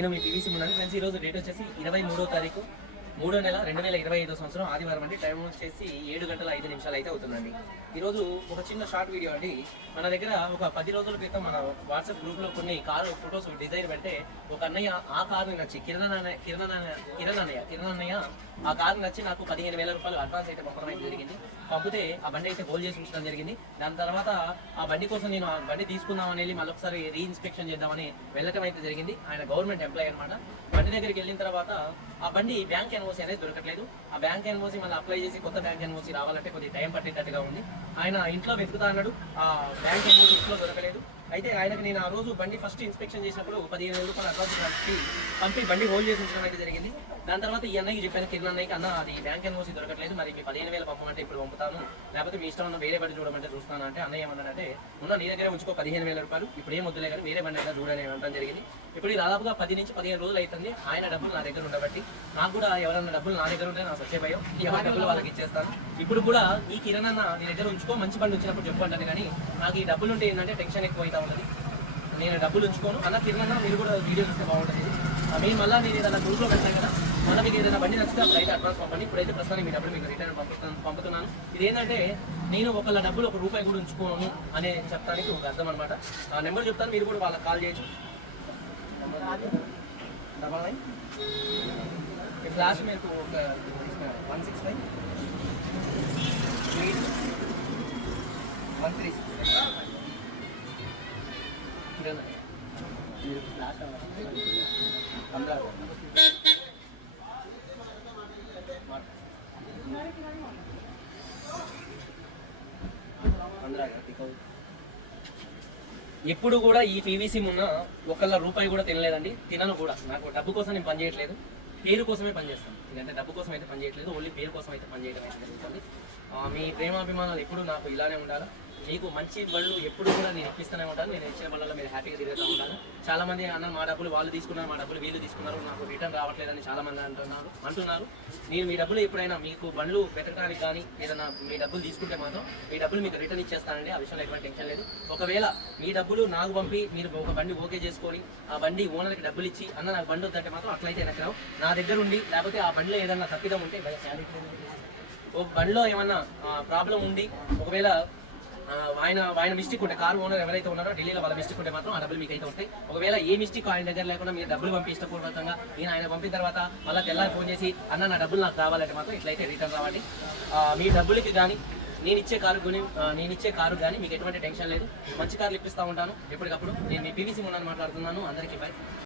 నేను మీ పీవీసీ ఉన్నాను ఫ్రెండ్స్. ఈరోజు డేట్ వచ్చేసి 23వ తారీఖు 3వ నెల 2025 సంవత్సరం ఆదివారం అండి. టైం వచ్చేసి 7:05 అయితే అవుతుందండి. ఈరోజు ఒక చిన్న షార్ట్ వీడియో అండి. మన దగ్గర ఒక 10 రోజుల క్రితం మన వాట్సాప్ గ్రూప్లో కొన్ని కారు ఫొటోస్ డిజైన్ పెడితే ఒక అన్నయ్య ఆ కారు నచ్చి కిరణ్ అన్నయ్య ఆ కారు నచ్చి నాకు 15,000 రూపాయలు అడ్వాన్స్ అయితే పంపడం అయితే జరిగింది. పంపితే ఆ బండి అయితే హోల్డ్ చేసి ఉంచడం జరిగింది. దాని తర్వాత ఆ బండి కోసం నేను ఆ బండి తీసుకుందామని వెళ్ళి మళ్ళీ ఒకసారి రీఇన్స్పెక్షన్ చేద్దామని వెళ్ళటం అయితే జరిగింది. ఆయన గవర్నమెంట్ ఎంప్లాయీ అనమాట. బండి దగ్గరికి వెళ్ళిన తర్వాత ఆ బండి బ్యాంక్ ఎన్ఓసి అనేది దొరకట్లేదు. ఆ బ్యాంక్ ఎన్ఓసి మళ్ళీ అప్లై చేసి కొత్త బ్యాంక్ ఎన్ఓసి రావాలంటే కొద్దిగా టైం పట్టేటట్టుగా ఉంది. ఆయన ఇంట్లో వెతుకుతా అన్నాడు, ఆ బ్యాంక్ ఎన్ఓసి ఇంట్లో దొరకలేదు. అయితే ఆయనకు నేను ఆ రోజు బండి ఫస్ట్ ఇన్స్పెక్షన్ చేసినప్పుడు 15,000 రూపాయలు అడ్వాన్స్ పంపి బండి హోల్డ్ చేసి ఉంచడం అయితే జరిగింది. దాని తర్వాత ఈ అన్నయ్యకి చెప్పాను, కిరణ్ అన్నయ్యకి, అన్న అది బ్యాంక్ ఎన్ఓసి దొరకట్లేదు, మరి మీ 15,000 పంపమంటే ఇప్పుడు పంపుతాను, లేకపోతే మీ ఇష్టం ఉన్న వేరే బండి చూడమంటే చూస్తాను అంటే అన్నయ్య ఏమన్నాడంటే, ఉన్న నీ దగ్గర ఉంచుకో 15,000 రూపాయలు, ఇప్పుడు ఏం వద్దులే కానీ వేరే బండి అయితే చూడని అనడం జరిగింది. ఇప్పుడు దాదాపుగా 10 నుంచి 15 రోజులు అవుతుంది ఆయన డబ్బులు నా దగ్గర ఉండబట్టి. నాకు కూడా ఎవరైనా డబ్బులు నా దగ్గర ఉంటే నాకు వచ్చే భయం, ఎవరి డబ్బులు వాళ్ళకి ఇచ్చేస్తాను. ఇప్పుడు కూడా ఈ కిరణ్ అన్న నీ దగ్గర ఉంచుకో, మంచి బండి వచ్చినప్పుడు చెప్పు అంటాను. కానీ నాకు ఈ డబ్బులు ఉంటే ఏంటంటే టెన్షన్ ఎక్కువ అవుతా ఉన్నది. నేను డబ్బులు ఉంచుకోను అన్న. కిరణ్ అన్న మీరు కూడా వీడియో చూస్తే బాగుంటుంది. మేము మళ్ళీ నేను ఏదైనా గ్రూప్లో పెట్టాను కదా, మళ్ళీ మీకు ఏదైనా బండి నచ్చితే అప్పుడు అయితే అడ్వాన్స్ పంపండి. ఇప్పుడైతే ప్రస్తుతానికి మీ డబ్బులు మీకు రిటర్న్ పంపుతున్నాను. ఇదేంటంటే నేను ఒకళ్ళ డబ్బులు ₹1 కూడా ఉంచుకోను అనే చెప్తానికి ఒక అర్థం అనమాట. ఆ నెంబర్ చెప్తాను, మీరు కూడా వాళ్ళకి కాల్ చేయొచ్చు. 99 ఈ ఫ్లాష్ మీకు ఒక 165 136 ఫ్లాష్ 15 ఎప్పుడు కూడా ఈ పీవీసీ ఉన్న ₹1 కూడా తినలేదండి, తినను కూడా. నాకు డబ్బు కోసం నేను పనిచేయట్లేదు, పేరు కోసమే పనిచేస్తాను. ఇదంటే డబ్బు కోసం అయితే పనిచేయట్లేదు, ఓన్లీ పేరు కోసం అయితే పనిచేయడం అయితే జరుగుతుంది. మీ ప్రేమాభిమానాలు ఎప్పుడు నాకు ఇలానే ఉండాలి. మీకు మంచి బళ్ళు ఎప్పుడు కూడా నేను ఇప్పిస్తూనే ఉంటాను. నేను ఇచ్చిన బళ్ళలో మీరు హ్యాపీగా తిరుగుతూ ఉంటాను. చాలా మంది అన్న మా డబ్బులు వాళ్ళు తీసుకున్నారు, మా డబ్బులు వీళ్ళు తీసుకున్నారు, నాకు రిటర్న్ రావట్లేదని చాలా మంది అంటున్నారు. నేను మీ డబ్బులు ఎప్పుడైనా మీకు బండ్లు వెతకడానికి కానీ ఏదైనా మీ డబ్బులు తీసుకుంటే మాత్రం మీ డబ్బులు మీకు రిటర్న్ ఇచ్చేస్తానండి. ఆ విషయంలో ఎటువంటి టెన్షన్ లేదు. ఒకవేళ మీ డబ్బులు నాకు పంపి మీరు ఒక బండి ఓకే చేసుకొని ఆ బండి ఓనర్కి డబ్బులు ఇచ్చి అన్న నాకు బండి వద్దంటే మాత్రం అట్లయితే వెనక రావు. నా దగ్గర ఉండి లేకపోతే ఆ బండిలో ఏదైనా తప్పిదం ఉంటే బండిలో ఏమన్నా ప్రాబ్లం ఉండి ఒకవేళ ఆయన మిస్టేక్ ఉంటే, కారు ఓనర్ ఎవరైతే ఉన్నారో ఢిల్లీలో వాళ్ళ మిస్టేక్ ఉంటే మాత్రం ఆ డబ్బులు మీకు అయితే వస్తాయి. ఒకవేళ ఏ మిస్టేక్ ఆయన దగ్గర లేకుండా మీరు డబ్బులు పంపి ఇష్టపూర్వకంగా నేను ఆయన పంపిన తర్వాత మళ్ళీ తెల్లారి ఫోన్ చేసి అన్న నా డబ్బులు నాకు కావాలంటే మాత్రం ఇట్లయితే రిటర్న్ రావాలి. మీ డబ్బులకి కానీ నేను ఇచ్చే కారు కానీ మీకు ఎటువంటి టెన్షన్ లేదు. మంచి కార్లు ఇప్పిస్తూ ఉంటాను ఎప్పటికప్పుడు. నేను మీ పీవీసీ ఉన్నాను మాట్లాడుతున్నాను. అందరికీ బై.